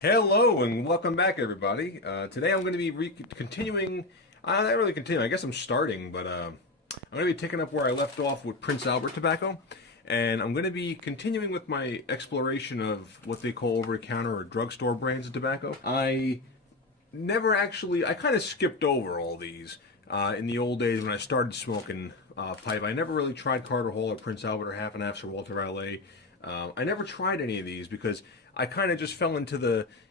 Hello and welcome back, everybody. Today I'm going to be continuing. Not really continuing. I guess I'm starting, but I'm going to be taking up where I left off with Prince Albert tobacco, and I'm going to be continuing with my exploration of what they call over-the-counter or drugstore brands of tobacco. I never actually. I kind of skipped over all these in the old days when I started smoking pipe. I never really tried Carter Hall or Prince Albert or Half and Half or Walter Raleigh. I never tried any of these because I kind of just fell into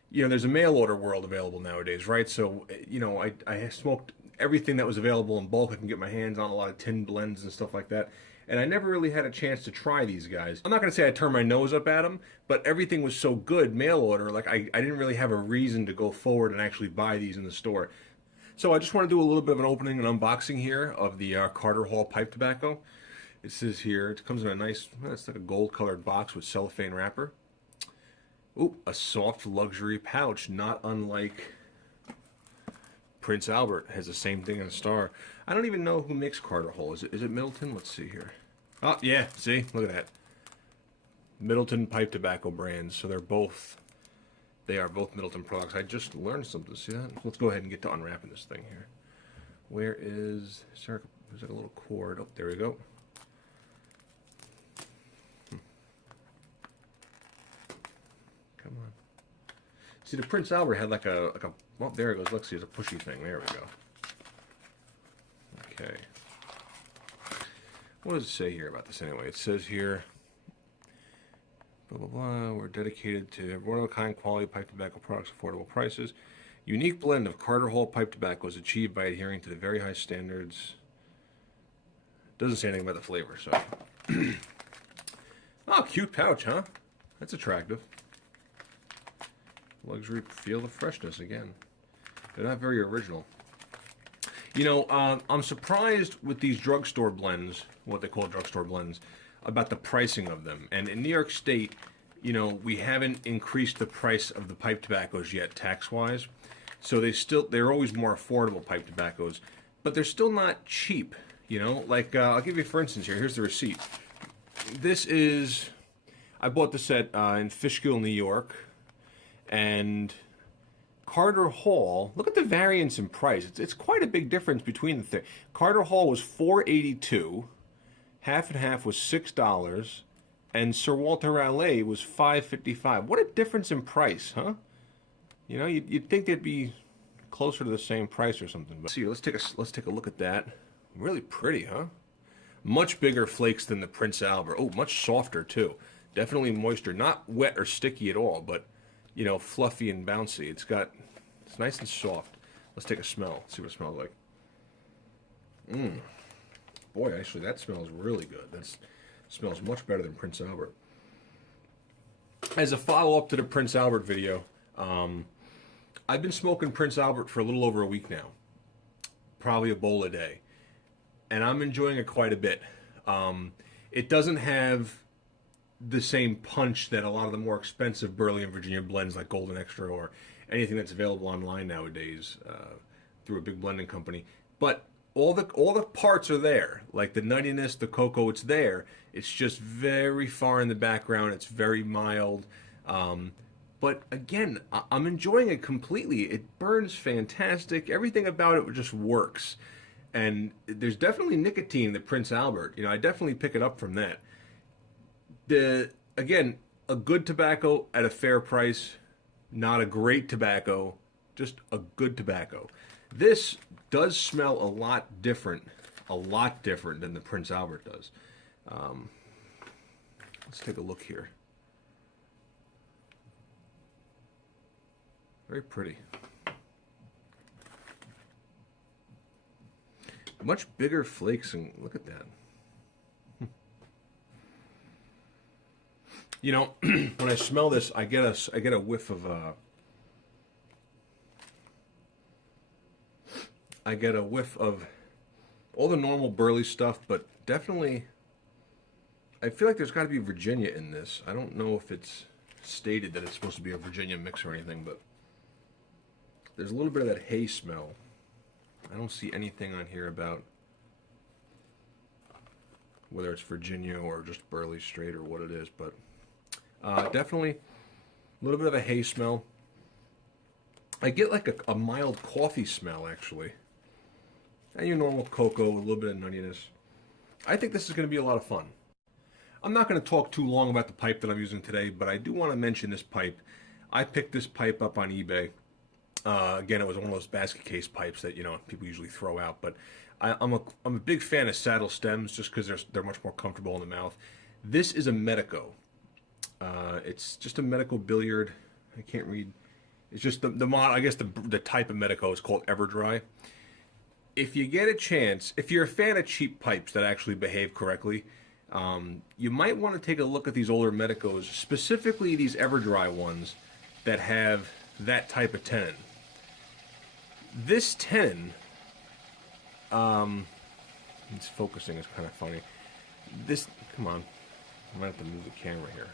there's a mail order world available nowadays, right? So, I smoked everything that was available in bulk. I can get my hands on a lot of tin blends and stuff like that. And I never really had a chance to try these guys. I'm not going to say I turned my nose up at them, but everything was so good, mail order, like I didn't really have a reason to go forward and actually buy these in the store. So I just want to do a little bit of an opening and unboxing here of the Carter Hall pipe tobacco. It says here, it comes in a nice, it's like a gold colored box with cellophane wrapper. Ooh, a soft luxury pouch, not unlike Prince Albert. Has the same thing in a star. I don't even know who makes Carter Hall. Is it Middleton? Let's see here. Oh, yeah, see? Look at that. Middleton pipe tobacco brands. So they are both Middleton products. I just learned something. See that? Let's go ahead and get to unwrapping this thing here. There's like a little cord. Oh, there we go. Come on. See, the Prince Albert had like a well, there it goes. Let's see, it's a pushy thing. There we go. Okay. What does it say here about this anyway? It says here, blah, blah, blah. We're dedicated to one-of-a-kind quality pipe tobacco products, affordable prices. Unique blend of Carter Hall pipe tobacco is achieved by adhering to the very high standards. Doesn't say anything about the flavor, so. Oh, cute pouch, huh? That's attractive. Luxury feel the freshness again. They're not very original. I'm surprised with these drugstore blends, what they call drugstore blends, about the pricing of them. And in New York State, we haven't increased the price of the pipe tobaccos yet, tax-wise. So they're always more affordable pipe tobaccos, but they're still not cheap. Like I'll give you for instance here. Here's the receipt. I bought this in Fishkill, New York. And Carter Hall, look at the variance in price. It's quite a big difference between the thing. Carter Hall was $4.82, Half and Half was $6, and Sir Walter Raleigh was $5.55. What a difference in price, huh? You'd think they'd be closer to the same price or something. But see, let's take a look at that. Really pretty, huh? Much bigger flakes than the Prince Albert. Oh, much softer too. Definitely moisture. Not wet or sticky at all, but fluffy and bouncy. It's nice and soft. Let's take a smell. See what it smells like. Boy, actually, that smells really good. That smells much better than Prince Albert. As a follow-up to the Prince Albert video, I've been smoking Prince Albert for a little over a week now. Probably a bowl a day. And I'm enjoying it quite a bit. It doesn't have the same punch that a lot of the more expensive Burley and Virginia blends like Golden Extra or anything that's available online nowadays through a big blending company. But all the parts are there, like the nuttiness, the cocoa. It's there. It's just very far in the background. It's very mild. But again, I'm enjoying it completely. It burns fantastic. Everything about it just works. And there's definitely nicotine in the Prince Albert. I definitely pick it up from that. Again, a good tobacco at a fair price, not a great tobacco, just a good tobacco. This does smell a lot different than the Prince Albert does. Let's take a look here. Very pretty. Much bigger flakes, and look at that. When I smell this, I get a whiff of all the normal Burley stuff, but definitely I feel like there's got to be Virginia in this. I don't know if it's stated that it's supposed to be a Virginia mix or anything, but there's a little bit of that hay smell. I don't see anything on here about whether it's Virginia or just Burley straight or what it is, but definitely a little bit of a hay smell. I get like a mild coffee smell, actually. And your normal cocoa, a little bit of nuttiness. I think this is going to be a lot of fun. I'm not going to talk too long about the pipe that I'm using today, but I do want to mention this pipe. I picked this pipe up on eBay. Again, it was one of those basket case pipes that people usually throw out. But I'm a big fan of saddle stems just because they're much more comfortable in the mouth. This is a Medico. It's just a Medico billiard. I can't read. It's just the mod. I guess the type of Medico is called Everdry. If you get a chance, if you're a fan of cheap pipes that actually behave correctly, you might want to take a look at these older Medicos, specifically these Everdry ones that have that type of tenon. This tenon, it's focusing is kind of funny. Come on, I might have to move the camera here.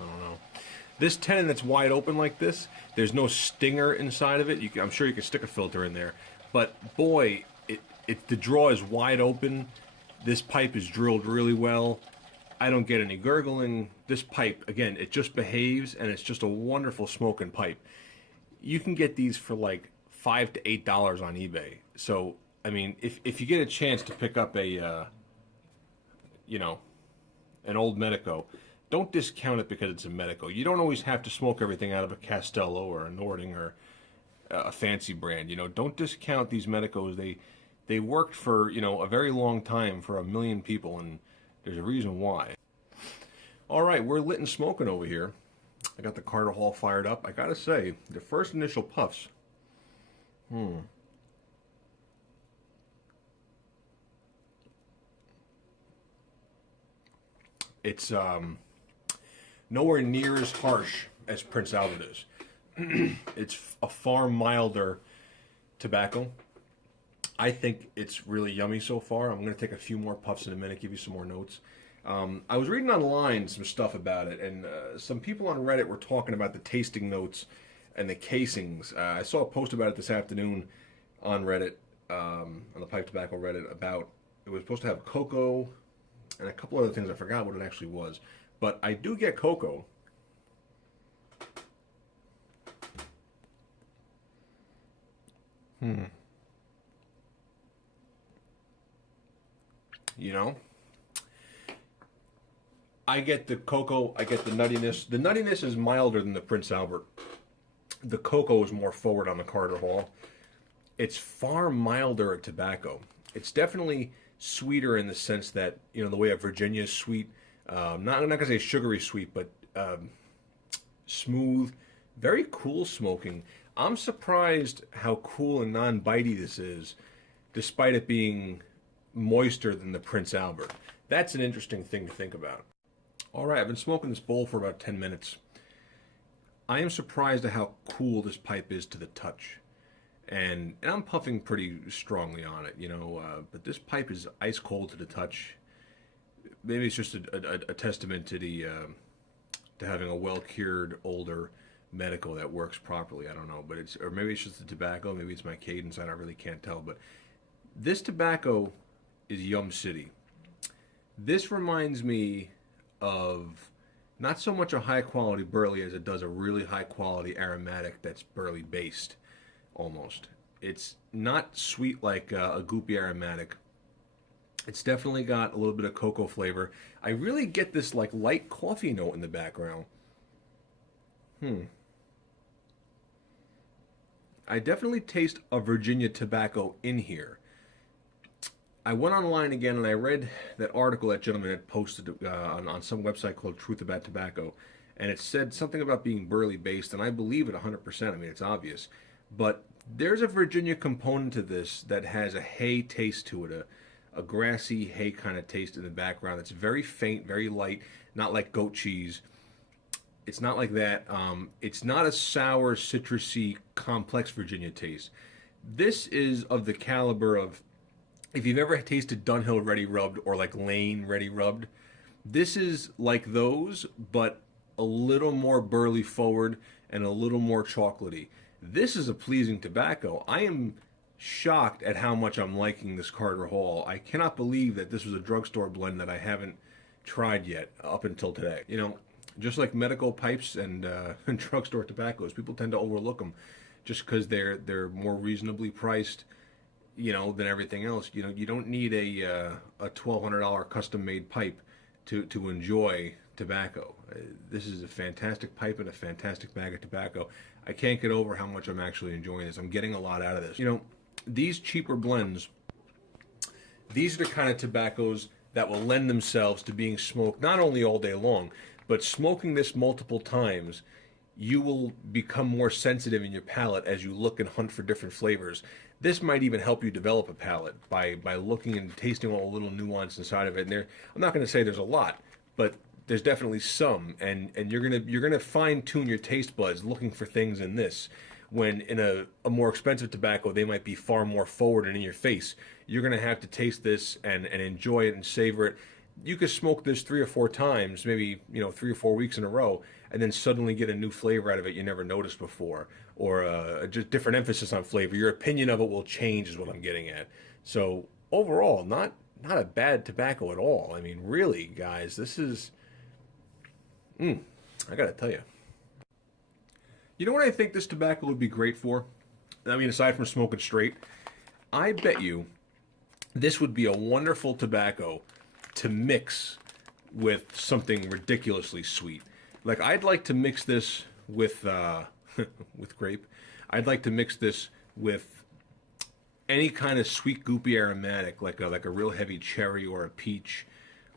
I don't know. This tenon that's wide open like this, there's no stinger inside of it. I'm sure you can stick a filter in there, but boy, the draw is wide open. This pipe is drilled really well. I don't get any gurgling. This pipe, again, it just behaves, and it's just a wonderful smoking pipe. You can get these for like $5 to $8 on eBay. So, I mean, if you get a chance to pick up an old Medico, don't discount it because it's a Medico. You don't always have to smoke everything out of a Castello or a Nording or a fancy brand. Don't discount these Medicos. They worked for a very long time for a million people, and there's a reason why. All right, we're lit and smoking over here. I got the Carter Hall fired up. I gotta say, the first initial puffs. It's nowhere near as harsh as Prince Albert is. It's a far milder tobacco. I think it's really yummy so far. I'm going to take a few more puffs in a minute, give you some more notes. I was reading online some stuff about it, and some people on Reddit were talking about the tasting notes and the casings. I saw a post about it this afternoon on Reddit, on the Pipe Tobacco Reddit, about it was supposed to have cocoa and a couple other things. I forgot what it actually was. But I do get cocoa. I get the cocoa, I get the nuttiness. The nuttiness is milder than the Prince Albert. The cocoa is more forward on the Carter Hall. It's far milder at tobacco. It's definitely sweeter in the sense that, the way a Virginia is sweet. Not gonna say sugary sweet, but smooth, very cool smoking. I'm surprised how cool and non-bitey this is, despite it being moister than the Prince Albert. That's an interesting thing to think about. All right, I've been smoking this bowl for about 10 minutes. I am surprised at how cool this pipe is to the touch. And I'm puffing pretty strongly on it, but this pipe is ice cold to the touch. Maybe it's just a testament to to having a well-cured older Medico that works properly. I don't know, but or maybe it's just the tobacco. Maybe it's my cadence. I really can't tell. But this tobacco is Yum City. This reminds me of not so much a high-quality burley as it does a really high-quality aromatic that's burley based, almost. It's not sweet like a goopy aromatic. It's definitely got a little bit of cocoa flavor. I really get this like light coffee note in the background. I definitely taste a Virginia tobacco in here. I went online again and I read that article that gentleman had posted on some website called Truth About Tobacco, and it said something about being burley based, and I believe it 100%. I mean, it's obvious. But there's a Virginia component to this that has a hay taste to it, a grassy hay kind of taste in the background. It's very faint, very light, not like goat cheese. It's not like that. It's not a sour, citrusy, complex Virginia taste. This is of the caliber of, if you've ever tasted Dunhill Ready Rubbed or like Lane Ready Rubbed, this is like those, but a little more burley forward and a little more chocolatey. This is a pleasing tobacco. I am shocked at how much I'm liking this Carter Hall. I cannot believe that this was a drugstore blend that I haven't tried yet up until today. just like medical pipes and, and drugstore tobaccos, people tend to overlook them just because they're more reasonably priced, you know, than everything else. You know, you don't need a $1,200 custom made pipe to enjoy tobacco. This is a fantastic pipe and a fantastic bag of tobacco. I can't get over how much I'm actually enjoying this. I'm getting a lot out of this. You know, these cheaper blends, these are the kind of tobaccos that will lend themselves to being smoked not only all day long, but smoking this multiple times, you will become more sensitive in your palate as you look and hunt for different flavors. This might even help you develop a palate by looking and tasting all the little nuance inside of it. And there, I'm not going to say there's a lot, but there's definitely some, and you're gonna fine tune your taste buds looking for things in this. When in a more expensive tobacco, they might be far more forward and in your face. You're gonna have to taste this and enjoy it and savor it. You could smoke this 3 or 4 times, maybe 3 or 4 weeks in a row, and then suddenly get a new flavor out of it you never noticed before, or just different emphasis on flavor. Your opinion of it will change, is what I'm getting at. So overall, not a bad tobacco at all. I mean, really, guys, this is. I gotta tell you. You know what I think this tobacco would be great for? I mean, aside from smoking straight, I bet you this would be a wonderful tobacco to mix with something ridiculously sweet. Like, I'd like to mix this with with grape. I'd like to mix this with any kind of sweet, goopy aromatic, like a real heavy cherry or a peach,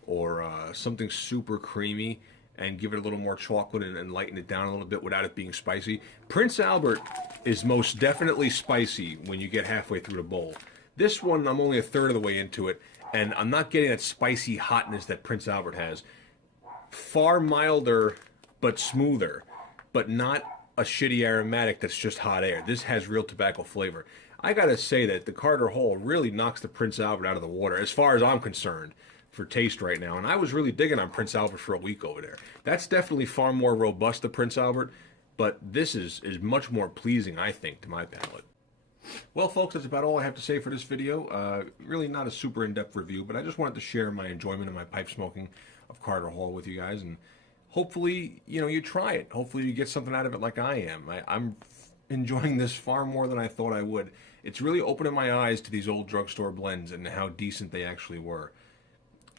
or something super creamy, and give it a little more chocolate and lighten it down a little bit without it being spicy. Prince Albert is most definitely spicy when you get halfway through the bowl. This one, I'm only a third of the way into it, and I'm not getting that spicy hotness that Prince Albert has. Far milder, but smoother, but not a shitty aromatic that's just hot air. This has real tobacco flavor. I gotta say that the Carter Hall really knocks the Prince Albert out of the water, as far as I'm concerned, for taste right now. And I was really digging on Prince Albert for a week over there. That's definitely far more robust than Prince Albert, but this is much more pleasing, I think, to my palate. Well, folks, that's about all I have to say for this video. Really not a super in-depth review, but I just wanted to share my enjoyment of my pipe smoking of Carter Hall with you guys, and hopefully, you try it. Hopefully you get something out of it like I am. I'm enjoying this far more than I thought I would. It's really opening my eyes to these old drugstore blends and how decent they actually were.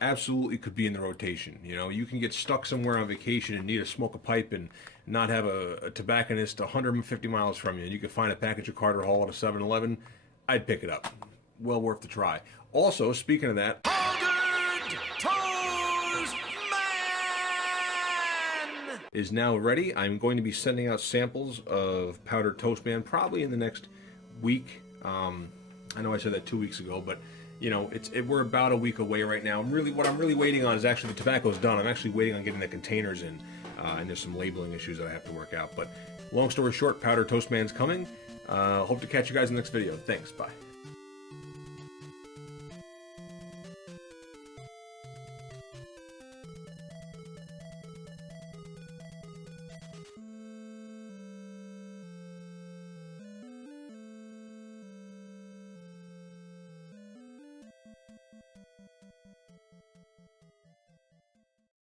Absolutely could be in the rotation. You can get stuck somewhere on vacation and need to smoke a pipe and not have a tobacconist 150 miles from you, and you can find a package of Carter Hall at a 7-Eleven. I'd pick it up. Well worth the try. Also, speaking of that, Powdered Toast Man is now ready. I'm going to be sending out samples of Powdered Toast Man probably in the next week. I know I said that 2 weeks ago, but we're about a week away right now. What I'm really waiting on is actually the tobacco's done. I'm actually waiting on getting the containers in, and there's some labeling issues that I have to work out. But long story short, Powdered Toast Man's coming. Hope to catch you guys in the next video. Thanks. Bye.